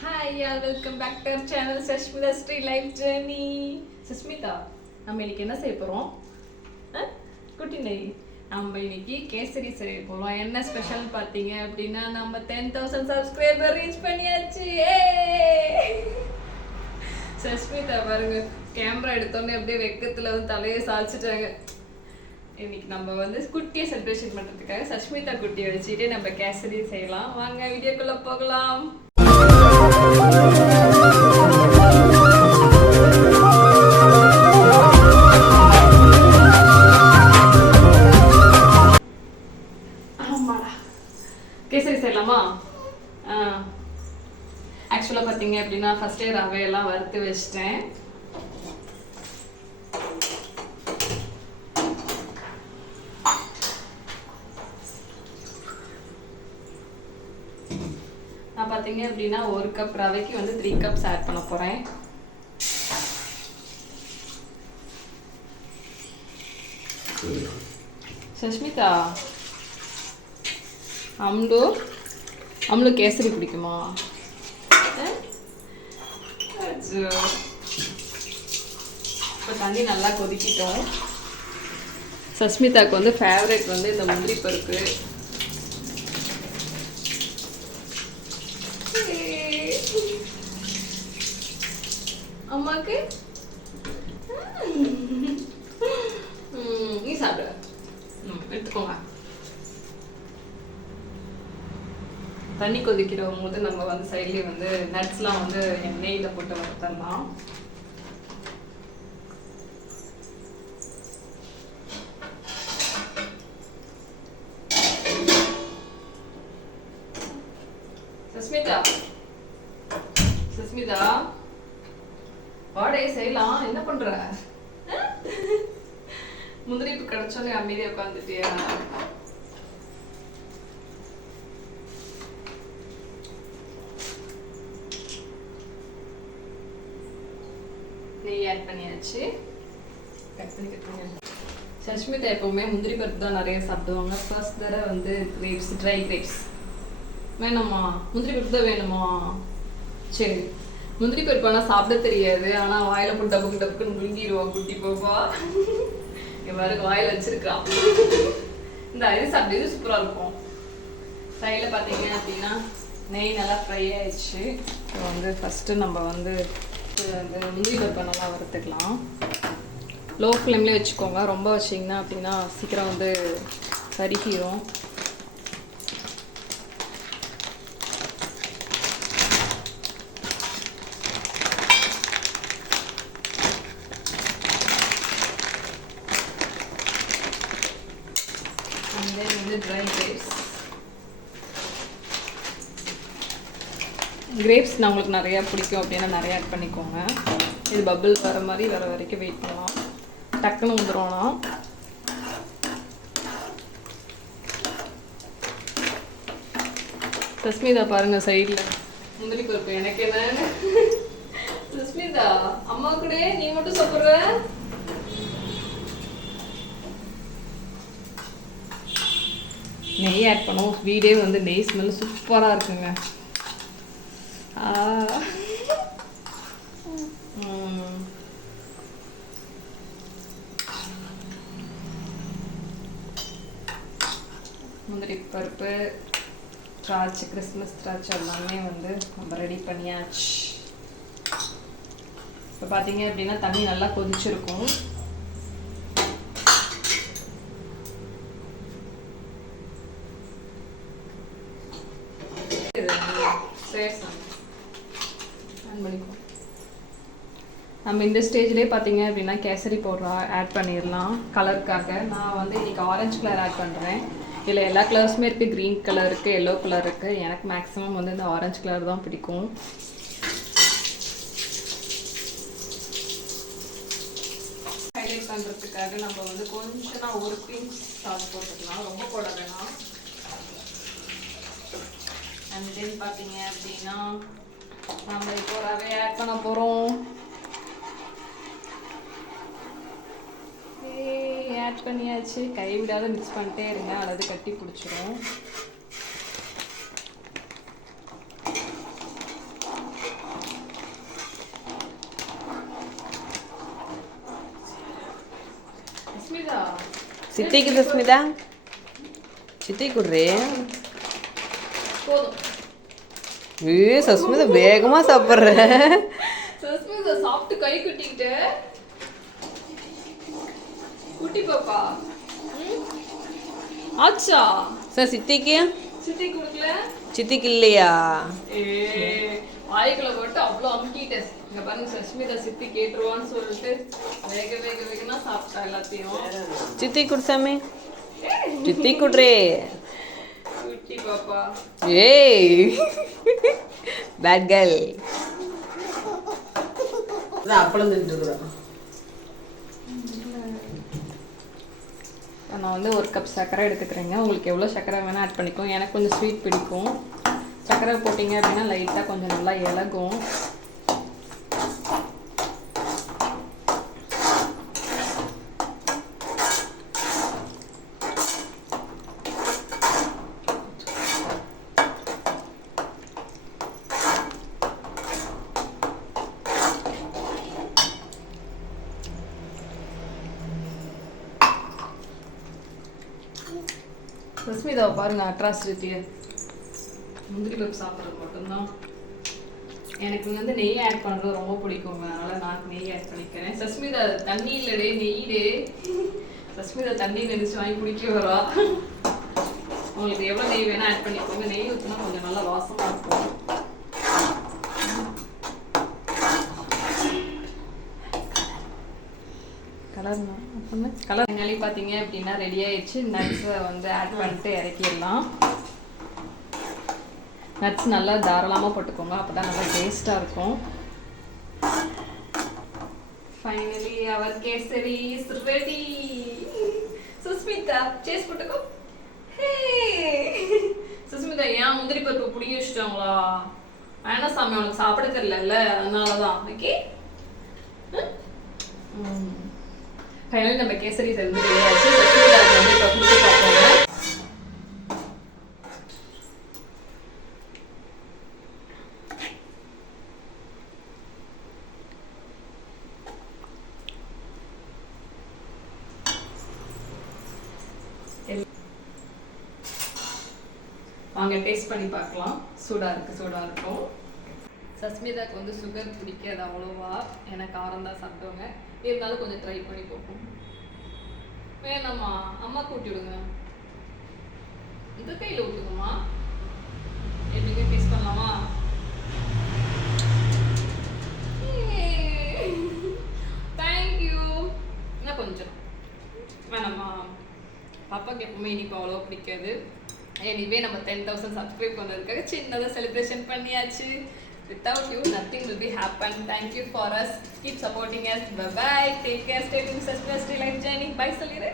Hi, all welcome back to our channel Sashmita Street Life Journey. Sashmita, நம்ம இன்னைக்கு என்ன செய்ய போறோம்? குட்டி நெய். நம்ம இன்னைக்கு கேசரி செய்ய போறோம். என்ன ஸ்பெஷல் பாத்தீங்க அப்படின்னா நம்ம 10,000 subscriber ரீச் பண்ணியாச்சு. சஷ்மிதா பாருங்க கேமரா எடுத்தோன்னே அப்படியே வெக்கத்துல வந்து தலையை சாய்ச்சிட்டாங்க. இன்னைக்கு நம்ம வந்து குட்டியை செலிப்ரேஷன் பண்றதுக்காக சஷ்மிதா குட்டியை வச்சுட்டு நம்ம கேசரி செய்யலாம். வாங்க வீடியோக்குள்ள போகலாம். கேசரி செய்யலாமா? ஆக்சுவலாக பார்த்தீங்க அப்படின்னா ஃபர்ஸ்டே ரவையெல்லாம் வறுத்து வச்சிட்டேன். நான் பார்த்தீங்க அப்படின்னா 1 கப் ரவைக்கு வந்து 3 கப்ஸ் ஆட் பண்ண போகிறேன். சஷ்மிதா, அம்லு கேசரி பிடிக்குமா? இப்போ தண்ணி நல்லா கொதிக்கிட்டோம். சஷ்மிதாவுக்கு வந்து ஃபேவரட் வந்து இந்த முந்திரி பருப்பு. அம்மாக்கு நீ சாப்பிடு, எடுத்துக்கோங்க. தண்ணி கொதிக்கிற போது நம்ம வந்து சைட்லேயே வந்து நட்ஸ்லாம் வந்து எண்ணெயில் போட்டு வறுத்தரலாம். சஸ்மிதா வாடகை செய்யலாம். என்ன பண்ற? முந்திரிப்பு கிடைச்சோன்னே அமைதியா உட்காந்துட்டியா? நெய் ஆட் பண்ணியாச்சு. சஷ்மிதா எப்பவுமே முந்திரி பருப்பு தான் நிறைய சாப்பிடுவாங்க. ஃபர்ஸ்ட் தடவை வந்து கிரேப்ஸ், ட்ரை கிரேப்ஸ் வேணுமா? முந்திரி பருப்பு தான் வேணுமா? சரி, முந்திரி பருப்பு ஆனால் சாப்பிட தெரியாது, ஆனால் வாயில போட்டு டப்புக்கு டப்புக்குன்னு முழுங்கிடுவோம் குட்டி போப்பா. எவ்வாறு வாயில் வச்சிருக்கான். இந்த இது சாப்பிட்டு இது சூப்பராக இருக்கும். சைடில் பார்த்தீங்க அப்படின்னா நெய் நல்லா ஃப்ரை ஆயிடுச்சு. இப்போ வந்து ஃபஸ்ட்டு நம்ம வந்து அந்த முந்திரி பருப்பை நல்லா வறுத்துக்கலாம். லோ ஃப்ளேம்லேயே வச்சுக்கோங்க, ரொம்ப வச்சிங்கன்னா அப்படின்னா சீக்கிரம் வந்து கருகிரும். ட்ரை கிரேப்ஸ் நான் உங்களுக்கு நிறையா பிடிக்கும் அப்படின்னா நிறையா ஆட் பண்ணிக்கோங்க. இது பபிள் வர மாதிரி வர வரைக்கும் வெயிட் பண்ணலாம். டக்குன்னு வந்துடும்னா சஸ்மிதா பாருங்க சைடில் முந்திரி பருப்பு. எனக்கு என்ன சஸ்மிதா, அம்மா கூட நீ மட்டும் சாப்பிட்ற? நெய் ஆட் பண்ணுவோம். வீடே வந்து நெய் ஸ்மெல் சூப்பராக இருக்குங்க. முந்திரி பருப்பு, திராட்சை, கிறிஸ்மஸ் திராட்சை எல்லாமே வந்து நம்ம ரெடி பண்ணியாச்சு. இப்போ பார்த்தீங்க அப்படின்னா தண்ணி நல்லா கொதிச்சிருக்கும். நம்ம இந்த ஸ்டேஜ்லேயே பார்த்தீங்க அப்படின்னா கேசரி பவுடர் ஆட் பண்ணிடலாம் கலருக்காக. நான் வந்து இன்றைக்கி ஆரஞ்சு கலர் ஆட் பண்ணுறேன். இதில் எல்லா கலர்ஸுமே இருக்குது. க்ரீன் கலர் இருக்குது, எல்லோ கலர் இருக்குது. எனக்கு மேக்ஸிமம் வந்து இந்த ஆரஞ்சு கலர் தான் பிடிக்கும். ஹைலைட் பண்ணுறதுக்காக நம்ம வந்து கொஞ்சம் ஒரு பிஞ்ச் சாஸ் போட்டுக்கலாம், ரொம்ப போட வேணாம். அண்ட் தென் பார்த்தீங்க அப்படின்னா நம்ம இப்போ ரவை ஆட் பண்ண போகிறோம். ஆட் பண்ணியாச்சு. கைவிடாத மிக்ஸ் பண்ணிட்டே இருங்க, அல்லது கட்டி பிடிச்சிரும். சித்திக்கு சஸ்மிதா சித்தி குடுறே. போதும். சஸ்மிதா வேகமா சாப்பிட்ற. சஸ்மிதா சாப்பிட்டு கை குட்டிக்கிட்டு குட்டி பாப்பா. ஆச்சா சார் சித்திக்கு சித்தி கொடுக்கல. சித்திக்கு இல்லையா? வாய்க்குள்ள போட்டு அவ்வளோ அமுக்கிட்டேன். இங்க பாருங்க சஸ்மிதா சித்தி கேட்டுருவான்னு சொல்லிட்டு வேக வேக வேகமா சாப்பிட்டா எல்லாத்தையும். சித்தி குடுசாமி சித்தி குடுறே. குட்டி பாப்பா. ஏய் பேட் கேர்ள். அப்பளம் தின்னுருக்குறோம். நான் வந்து 1 கப் சர்க்கரை எடுத்துக்கிறேங்க. உங்களுக்கு எவ்வளோ சர்க்கரை வேணால் ஆட் பண்ணிக்கோங்க. எனக்கு கொஞ்சம் ஸ்வீட் பிடிக்கும். சர்க்கரை போட்டிங்க அப்படின்னா லைட்டாக கொஞ்சம் நல்லா இலகும். சஸ்மிதாவை பாருங்க அட்ராசிட்டியை. முந்திரி பருப்பு சாப்பிட்றது மட்டும்தான். எனக்கு வந்து நெய் ஆட் பண்ணுறது ரொம்ப பிடிக்குங்க. அதனால் நான் நெய் ஆட் பண்ணிக்கிறேன். சஸ்மிதா தண்ணி இல்லடே நெய்டே. சஸ்மிதா தண்ணி நினைச்சு வாங்கி குடிக்க வரா. உங்களுக்கு எவ்வளோ நெய் வேணால் ஆட் பண்ணிக்கோங்க. நெய் ஊற்றினா கொஞ்சம் நல்லா வாசமாக இருக்கும். கலர் ஃபைனலி பார்த்தீங்க அப்படின்னா ரெடி ஆயிடுச்சு. நட்ஸை வந்து ஆட் பண்ணிட்டு இறக்கிடலாம். நட்ஸ் நல்லா தாராளமாக போட்டுக்கோங்க. அப்போ தான் நல்லா டேஸ்ட்டாக இருக்கும். Finally our kesari is ready. Sushmita சேஸ் போட்டுக்கோ. ஹே சுஸ்மிதா ஏன் முந்திரி பருப்பு பிடிக்க வச்சுட்டாங்களா? வேணா சாமி உனக்கு சாப்பிட தெரியல அதனால தான். ஓகே ஃபைனலி நம்ம கேசரி செஞ்சு ரெடி ஆச்சு. சஸ்மிதா வந்து இப்போ குடிச்சு பார்ப்போங்க. வாங்க டேஸ்ட் பண்ணி பார்க்கலாம். சூடாக இருக்கும். சஸ்மிதாக்கு வந்து சுகர் பிடிக்காது அவ்வளோவா. எனக்கு காரம் தான் சாப்பிடுவாங்க. இருந்தாலும் கொஞ்சம் ட்ரை பண்ணி பார்ப்போம். வேணாம்மா அம்மா கூட்டி விடுங்க. இந்த கையில் ஊற்றுக்குமா? எப்படிங்க டேஸ்ட் பண்ணலாமா? தேங்க்யூ. இன்னும் கொஞ்சம் வேணாம்மா. பாப்பாக்கு எப்பவுமே இனிப்பு அவ்வளோ பிடிக்காது. எனிவே நம்ம 10,000 சப்ஸ்கிரைப் பண்ணதுக்காக சின்னதாக செலிப்ரேஷன் பண்ணியாச்சு. Without you, nothing will be happen. Thank you for us. Keep supporting us. Bye bye. Take care. Stay tuned. Sustainable life journey. Bye, Salire.